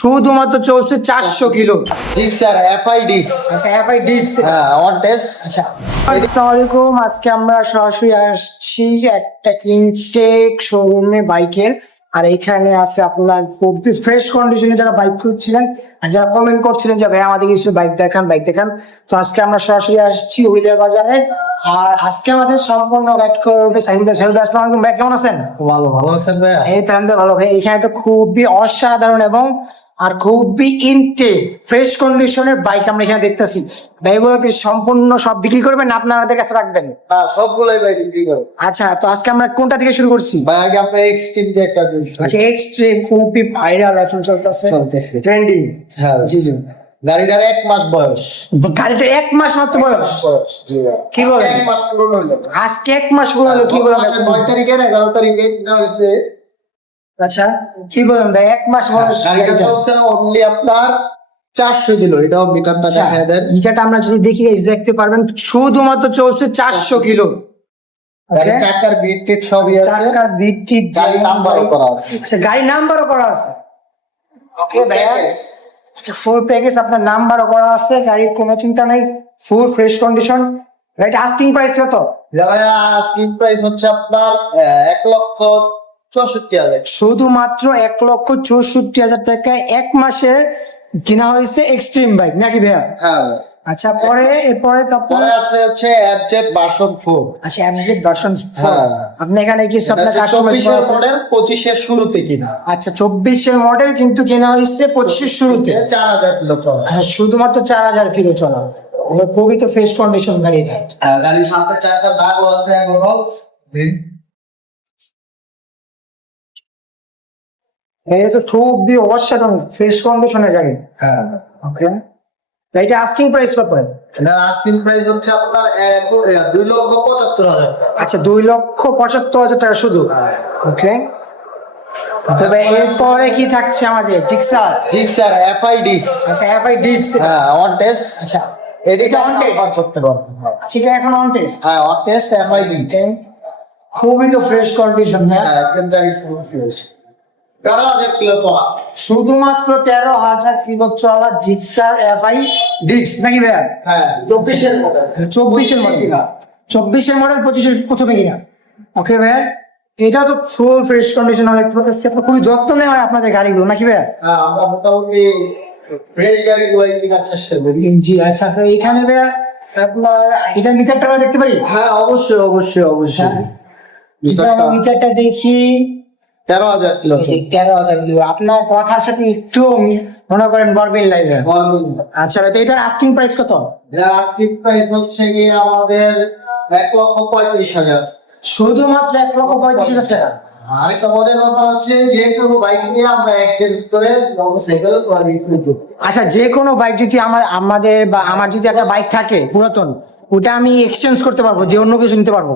শুধুমাত্র চলছে চারশো কিলো। জিক্সার এফআই ডিক্স আচ্ছা এফআই ডিক্স হ্যাঁ ওয়ান টেস্ট আচ্ছা। আসসালামু আলাইকুম। আজকে আমরা সরাসরি আসছি একটা ক্লিনটেক শোরুমে বাইকের। আর এখানে আছে আপনার খুবই ফ্রেশ কন্ডিশনে যারা বাইক খুঁজছিলেন আর যারা কমেন্ট করছিলেন যে ভাই আমাদের কিছু বাইক দেখান বাইক দেখান। তো আজকে আমরা সরাসরি আসছি উইলের বাজারে। আর আজকে আমাদের সম্পূর্ণ গাইড করবে সাইন ভাই ভাই আসসালামু আলাইকুম। ভাই কেমন আছেন? ভালো ভালো আছেন ভাইয়া? এই তো ভালো। ভাই এখানে তো খুবই অসাধারণ এবং আর খুবই ইনটে ফ্রেশ কন্ডিশনের বাইক আমরা এখানে দেখতেছি। বাইকগুলোকে সম্পূর্ণ সব বিক্রি করবেন না আপনাদের কাছে রাখবেন? না সবগুলোই ভাই বিক্রি করো আচ্ছা তো আজকে আমরা কোনটা থেকে শুরু করছি? ভাই আগে আপনার এক্সট্রিম দিয়ে একটা আচ্ছা এক্সট্রিম খুবই ভাইরাল এখন চলতেছে। চলতেছে। ট্রেন্ডিং হ্যাঁ। জি জি। গাড়িটার এক মাস বয়স। গাড়িটা এক মাস মাত্র বয়স। কি বলেন? এক মাস পুরনো হলো। আজকে এক মাস পুরো হলো, কি বলেন? মাসের নয় তারিখের এগারো তারিখে হয়েছে। আচ্ছা কি বলেন ভাই? এক মাস বয়স গাড়িটা। চলছে অনলি আপনার চারশো দিল এটাও মিটারটা আচ্ছা, দেখা দেন। মিটারটা আমরা যদি দেখি দেখতে পারবেন শুধুমাত্র চলছে চারশো কিলো। চাকার বিট টিট সবই আছে। চাকার বিটটি গাড়ি নাম্বারও করা আছে। আচ্ছা গাড়ি নাম্বারও করা আছে। ওকে ভাইয়া? আচ্ছা ফুল প্যাকেজ আপনার নাম্বারও করা আছে গাড়ির কোনো চিন্তা নাই full fresh condition right asking price কত? ভাইয়া আস্কিং প্রাইস হচ্ছে আপনার এক লক্ষ চৌষট্টি হাজার। শুধুমাত্র এক লক্ষ চৌষট্টি হাজার টাকায় এক মাসের কিনা হয়েছে এক্সট্রিম বাইক নাকি ভাইয়া? হ্যাঁ আচ্ছা পরে এরপরে তারপরে? আছে হচ্ছে অ্যাবজেট ভার্সন ফোর আচ্ছা অ্যামজেড ভার্সন হ্যাঁ। আপনি এখানে কি আপনার কাস্টমার মডেল পঁচিশের শুরুতে কিনা। আচ্ছা চব্বিশের মডেল কিন্তু কেনা হয়েছে পঁচিশের শুরুতে। চার হাজার কিলো চলে। আচ্ছা শুধুমাত্র চার হাজার কিলো চলা। খুবই তো ফ্রেশ কন্ডিশন গাড়ি এটা গাড়ির সাথে চারটা দাগও আছে এখনও। এটা তো খুবই অসাধারণ ফ্রেশ কন্ডিশনের গাড়ি হ্যাঁ ওকে এটা আস্কিং প্রাইস কত? এটার আস্কিং প্রাইস হচ্ছে আপনার দুই লক্ষ পঁচাত্তর হাজার আচ্ছা দুই লক্ষ পঁচাত্তর হাজার টাকা শুধু? ওকে তবে এরপরে কি থাকছে আমাদের? ডিক্সার জিক্সার এফআই ডিক্স আচ্ছা এফআই ডিক্স হ্যাঁ অন টেস্ট আচ্ছা এডিটা on অন টেস্ট করতে পারবেন হ্যাঁ। আচ্ছা এটা এখন অন টেস্ট হ্যাঁ অন টেস্ট এফআই ডিক্স খুবই তো ফ্রেশ কন্ডিশন হ্যাঁ। হ্যাঁ একদম ফ্রেশ তেরো হাজার কিলো চলা। শুধুমাত্র তেরো হাজার কিলো চলা জিক্সার এফআই ডিক্স নাকি ভাইয়া? হ্যাঁ চব্বিশের মডেল চব্বিশের মডেল চব্বিশের মডেল পঁচিশের প্রথমে কিনা? ওকে ভাইয়া? এটা তো ফুল ফ্রেশ কন্ডিশন খুবই যত্ন নেওয়া হয় আপনাদের গাড়িগুলো নাকি ভাইয়া? হ্যাঁ আমরা মোটামুটি ফ্রেশ গাড়ি গুলাই কেনার চেষ্টা করি। জি আচ্ছা তো এখানে ভাইয়া আপনার এটার মিটারটা আমরা দেখতে পারি? হ্যাঁ অবশ্যই অবশ্যই অবশ্যই। যদি মিটারটা দেখি তেরো হাজার কিলো তেরো হাজার কিলো। আপনার কথার সাথে একটু মনে করেন গরবিল লাইভে। আচ্ছা ভাই তো এটার আস্কিং প্রাইস কত? আস্কিং প্রাইস হচ্ছে গিয়ে আমাদের এক লক্ষ পঁয়ত্রিশ হাজার। শুধুমাত্র এক লক্ষ পঁয়ত্রিশ হাজার টাকা। আরেকটা মজার ব্যাপার হচ্ছে যে কোনো বাইক নিয়ে আমরা এক্সচেঞ্জ করে মোটরসাইকেল আচ্ছা যে কোনো বাইক যদি আমার আমাদের বা আমার যদি একটা বাইক থাকে পুরাতন ওটা আমি এক্সচেঞ্জ করতে পারব দিয়ে অন্য কিছু নিতে পারব।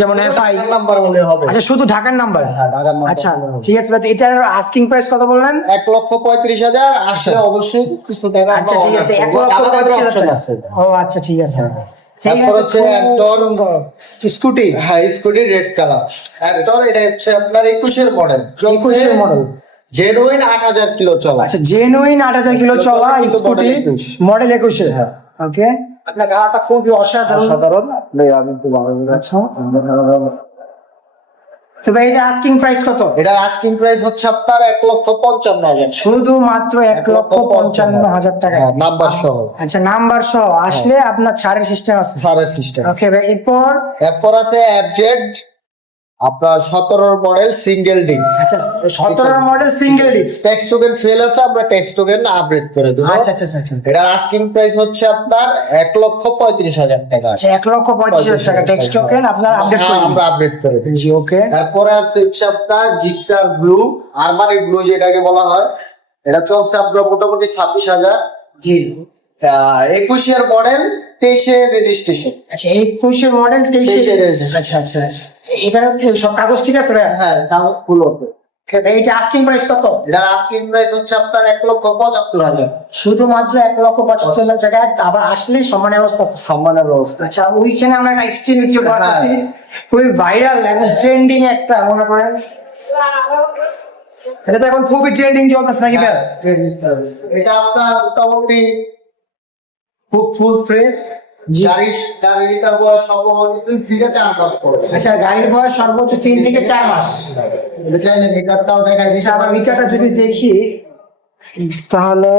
যেমন এফআই নাম্বার হলে হবে। আচ্ছা শুধু ঢাকার নাম্বার হ্যাঁ, আচ্ছা ঠিক আছে এটার আস্কিং প্রাইস কত বললেন? এক লক্ষ পঁয়ত্রিশ হাজার আসলে অবশ্যই কিছু টাকা আচ্ছা ঠিক আছে এক লক্ষ পঁয়ত্রিশ হাজার। ও আচ্ছা ঠিক আছে। তারপর হচ্ছে। সুন্দর। স্কুটি? হ্যাঁ স্কুটি রেড কালার অ্যাক্টর এটা হচ্ছে আপনার একুশের মডেল একুশের মডেল জেনুইন আট হাজার কিলো চলা। আচ্ছা জেনুইন আট হাজার কিলো চলা স্কুটি মডেল একুশে। হ্যাঁ। ওকে আপনার গাড়িটা খুবই অসাধারণ। অসাধারণ। আপনি আমি তো বাংলা আচ্ছা তো ভাই এটা আস্কিং প্রাইস কত? এটার আস্কিং প্রাইস হচ্ছে আপনার এক লক্ষ পঞ্চান্ন হাজার শুধুমাত্র এক লক্ষ পঞ্চান্ন হাজার টাকা। নাম্বার সহ। আচ্ছা নাম্বার সহ। আসলে আপনার ছাড়ের সিস্টেম আছে। ছাড়ের সিস্টেম ওকে ভাই এরপর? এরপর আছে অ্যাবজেড আপনার সতেরোর মডেল সিঙ্গেল ডিস্ক আচ্ছা সতেরো model single disc tax token fail আছে আমরা টেক্সট টোকেন আপডেট করে দেবো। আচ্ছা আচ্ছা আচ্ছা আচ্ছা। এটার আস্কিং প্রাইস হচ্ছে আপনার এক লক্ষ পঁয়ত্রিশ হাজার টাকা। আচ্ছা এক লক্ষ পঁচিশ হাজার টাকা টেক্সট টোকেন আপনার আপডেট হ্যাঁ, করে আমরা আপডেট করে জি ওকে। তারপরে আছে হচ্ছে আপনার জিক্সার ব্লু আরমানি ব্লু যেটাকে বলা হয়। এটা চলছে আপনার মোটামুটি ছাব্বিশ হাজার। জি। একুশের মডেল তেইশে রেজিস্ট্রেশন আচ্ছা একুশের মডেল তেইশে registration। আচ্ছা আচ্ছা আচ্ছা। এটার কি সব কাগজ ঠিক আছে? ভাই হ্যাঁ কাগজ ফুল হবে Okay, আস্কিং প্রাইস কত? এটার আস্কিং প্রাইস হচ্ছে আপনার এক লক্ষ পঁচাত্তর হাজার। শুধুমাত্র এক লক্ষ পঁচাত্তর হাজার টাকায় আবার আসলে সমানের অবস্থা সম্মানের ব্যবস্থা আচ্ছা ওইখানে আমরা একটা এক্সট্রিম নিতে পারতেছি। হ্যাঁ। খুবই ভাইরাল এবং ট্রেন্ডিং একটা মনে করেন। এটা তো এখন খুবই ট্রেন্ডিং চলতেছে নাকি ভাই এটা আপনার মোটামুটি খুব ফুল ফ্রেশ আচ্ছা গাড়ির বয়স সর্বোচ্চ তিন থেকে চার মাস। মিটারটাও দিতে আচ্ছা মিটারটা যদি দেখি তাহলে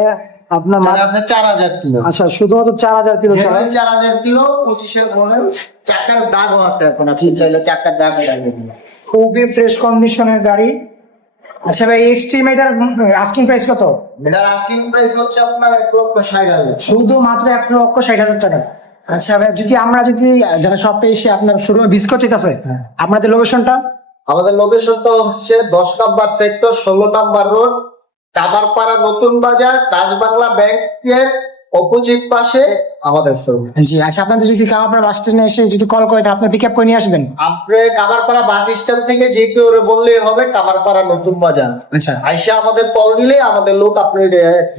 আপনার আছে চার হাজার কিলো। আচ্ছা শুধুমাত্র চার হাজার কিলো চলে। চার হাজার কিলো পঁচিশের মডেল চাকার দাগও আছে এখন। আপনি চাইলে চাকার দাগ খুবই ফ্রেশ কন্ডিশনের গাড়ি। আচ্ছা ভাই এক্সট্রিম এটার আস্কিং প্রাইস কত? এটার আস্কিং প্রাইস হচ্ছে আপনার এক লক্ষ ষাট হাজার। শুধুমাত্র এক লক্ষ ষাট হাজার টাকা। আচ্ছা ভাই যদি আমরা যদি যারা শপে এসে আপনার শুরু বিস্কুট চাইতেছে আপনাদের লোকেশনটা আমাদের লোকেশনটা হচ্ছে দশ নাম্বার সেক্টর ষোলো নাম্বার রোড কামারপাড়া নতুন বাজার তাজবাংলা ব্যাংকের অপোজিট পাশে আমাদের শোরুম জি আচ্ছা আপনাদের যদি কামারপাড়া বাস স্টেশনে এসে যদি কল করে তাহলে আপনার পিক আপ করে নিয়ে আসবেন? আপনি কামারপাড়া বাস স্ট্যান্ড থেকে যে কেউ বললেই হবে কামারপাড়া নতুন বাজার। আচ্ছা। আইসা আমাদের কল দিলে আমাদের লোক আপনি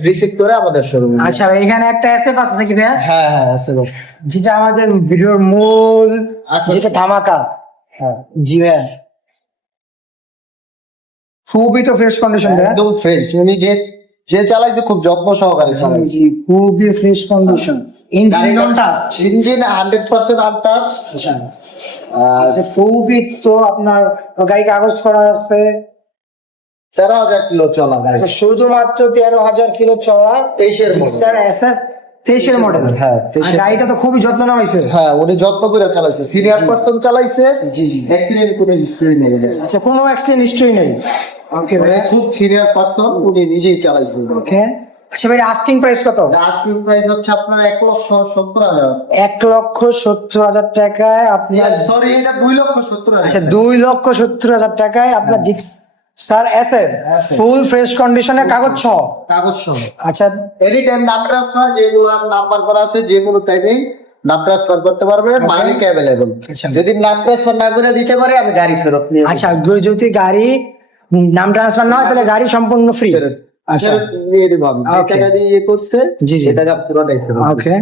রিসিভ করে আমাদের শোরুম আচ্ছা এখানে একটা এসএফ আছে নাকি ভাইয়া? হ্যাঁ হ্যাঁ আছে। বাস যেটা আমাদের ভিডিওর মূল। যেটা ধামাকা। হ্যাঁ। জি ভাইয়া। খুবই তো ফ্রেশ কন্ডিশন একদম ফ্রেশ উনি যে যে চালাইছে খুব যত্ন সহকারে চালাইছে। জি খুবই fresh condition engine non touch engine hundred percent untouch আচ্ছা। খুবই তো আপনার গাড়ি কাগজ করা আছে। তেরো হাজার কিলো চলা গাড়ি। আচ্ছা শুধুমাত্র তেরো হাজার কিলো চলা। তেইশের। স্যার তেইশের মডেল হ্যাঁ, গাড়িটা তো খুবই যত্ন নেওয়া হয়েছে। হ্যাঁ যত্ন করে চালাইছে। সিনিয়র পার্সন চালাইছে। জি জি। অ্যাক্সিডেন্ট কোনো হিস্ট্রি নেই আচ্ছা কোনো অ্যাক্সিডেন্ট হিস্ট্রি নেই। ওকে ভাই খুব সিনিয়র পার্সন উনি নিজেই চালাইছে। ওকে আচ্ছা ভাই আস্কিং প্রাইস কত? আস্কিং প্রাইস হচ্ছে আপনার এক লক্ষ সত্তর হাজার। এক লক্ষ সত্তর হাজার টাকায় আপনার সরি এটা দুই লক্ষ সত্তর আচ্ছা দুই লক্ষ সত্তর হাজার টাকায় আপনার Gixxer sir SF full fresh কন্ডিশনে কাগজ ছ কাগজ সহ। আচ্ছা। এনি টাইম নাম ট্রান্সফার যেগুলো নাম্বার করা আছে যে কোনো টাইমে নাম ট্রান্সফার করতে পারবে মালিক অ্যাভেলেবল আচ্ছা। যদি নাম ট্রান্সফার না করে দিতে পারে আমি গাড়ি ফেরত নিয়ে আচ্ছা যদি গাড়ি নাম ট্রান্সফার না হয় তাহলে গাড়ি সম্পূর্ণ ফ্রি আচ্ছা। নিয়ে দিব আমি। টাকা দিয়ে ইয়ে করছে জি, জি। টাকা পুরোটাই ফেরত ওকে